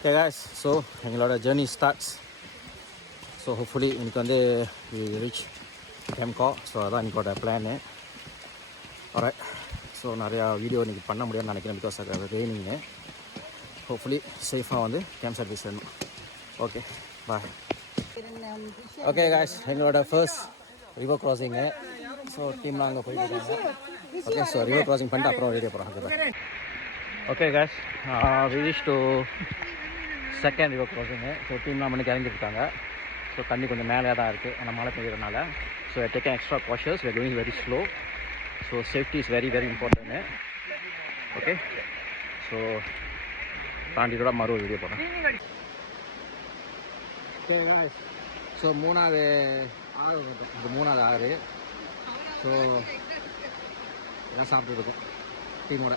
Okay guys, so எங்களோட journey starts. So hopefully இன்னைக்கு வந்து we reach Kemco. So அதான் இன்னைக்கோட பிளானு. Alright. ஸோ நிறையா வீடியோ இன்றைக்கி பண்ண முடியாதுன்னு நினைக்கிறேன் பிகாஸ் அது ரெய்னிங்கு. ஹோப்ஃபுல்லி சேஃபாக வந்து கேம்ப் சர்வீஸ் வேணும். Okay bye. ஓகே காய்ஸ், எங்களோட ஃபர்ஸ்ட் ரிவர் கிராசிங்கு. ஸோ டீம்லாம் அங்கே போயிட்டு இருக்காங்க. ஓகே, ஸோ ரிவர் கிராசிங் பண்ணிட்டு அப்புறம் வீடியோ போகிறோம். Okay bye. Okay guys, we reach to second river கிராசிங்கு. ஸோ டீம்லாம் மணிக்கு இறங்கிருக்காங்க. ஸோ தண்ணி கொஞ்சம் மேலே தான் இருக்குது அந்த மழை பெய்யறதுனால. So taken extra cautious, we are going very slow. So safety is very very important. Okay, so தாண்டி கூட மறு வீடியோ போகிறேன். ஓகே guys, ஸோ மூணாவது ஆறு, இது மூணாவது ஆறு. ஸோ எல்லாம் சாப்பிட்டுருக்கோம் டீமோட.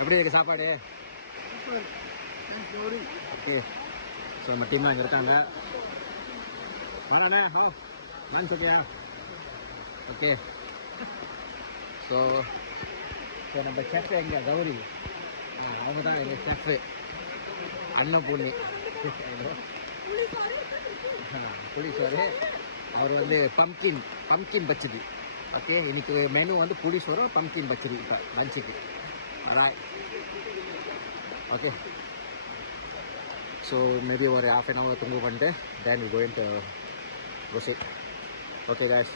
எப்படி இருக்கு சாப்பாடு? ஓகே, ஸோ நம்ம டீமாக இங்கே இருக்காங்க. வரண்ணே, ஹோ லன்ச் ஓகேயா? ஓகே, ஸோ நம்ம செஃப் எங்கே கௌரி, அவங்க தான் எங்கள் செஃப்பு அன்னபூர்ணி புளிசோறு. அவர் வந்து பம்கின் பச்சடி. ஓகே, இன்னைக்கு மெனு வந்து புளிசோறு பம்கின் பச்சடி இப்போ லஞ்சுக்கு. அதான் ஓகே. ஸோ மேபி ஒரு half an hour தூங்க பண்ணிட்டு then we going to proceed. Okay guys.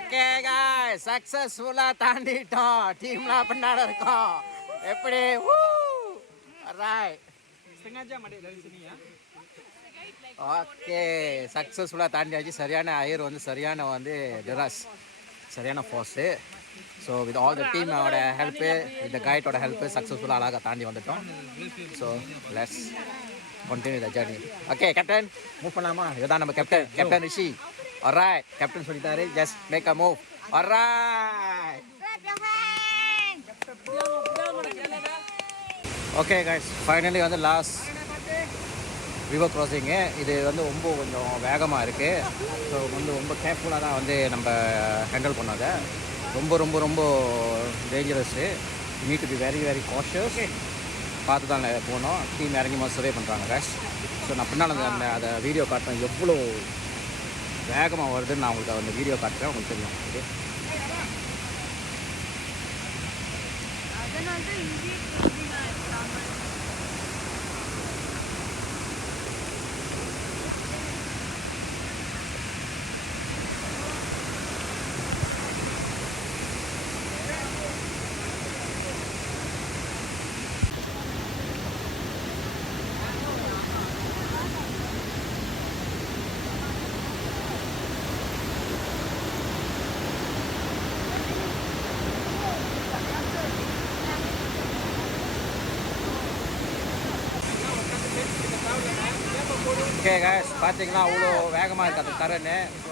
Okay guys, சக்ஸஸ்ஃபுல்லாக தாண்டிட்டோம். டீம்லாம் பின்னாடி இருக்கோம். எப்படி? ஓகே, சக்ஸஸ்ஃபுல்லாக தாண்டியாச்சு. சரியான ஐயர் வந்து சரியான வந்து டிராஸ், சரியான force. So with all the டீமோட ஹெல்ப்பு, இந்த கைடோட ஹெல்ப்பு சக்ஸஸ்ஃபுல்லாக அழகாக தாண்டி வந்துட்டோம். So let's continue the journey. Okay captain, move பண்ணலாமா? இதுதான் நம்ம கேப்டன் ரிஷி. Alright, கேப்டன் சொல்லிட்டாரு, just make a move. Alright. Okay guys, finally வந்து லாஸ்ட் ரிவர் கிராசிங்கு. இது வந்து ரொம்ப கொஞ்சம் வேகமாக இருக்குது. ஸோ வந்து ரொம்ப கேர்ஃபுல்லாக தான் வந்து நம்ம ஹேண்டில் பண்ணாத. ரொம்ப ரொம்ப ரொம்ப dangerous. Need to be very very cautious. பார்த்து தான் போனோம். டீம் இறங்கி மாதிரி சர்வே பண்ணுறாங்க guys. ஸோ நான் பின்னால் அதை வீடியோ காட்டுறேன் எவ்வளோ வேகமாக வருதுன்னு. நான் உங்களுக்கு அந்த வீடியோ காட்டுறேன், உங்களுக்கு தெரியும். ஓகே, ஓகே guys, பார்த்தீங்கன்னா அவ்வளோ வேகமாக இருக்குது அந்த தரன்னு. ஸோ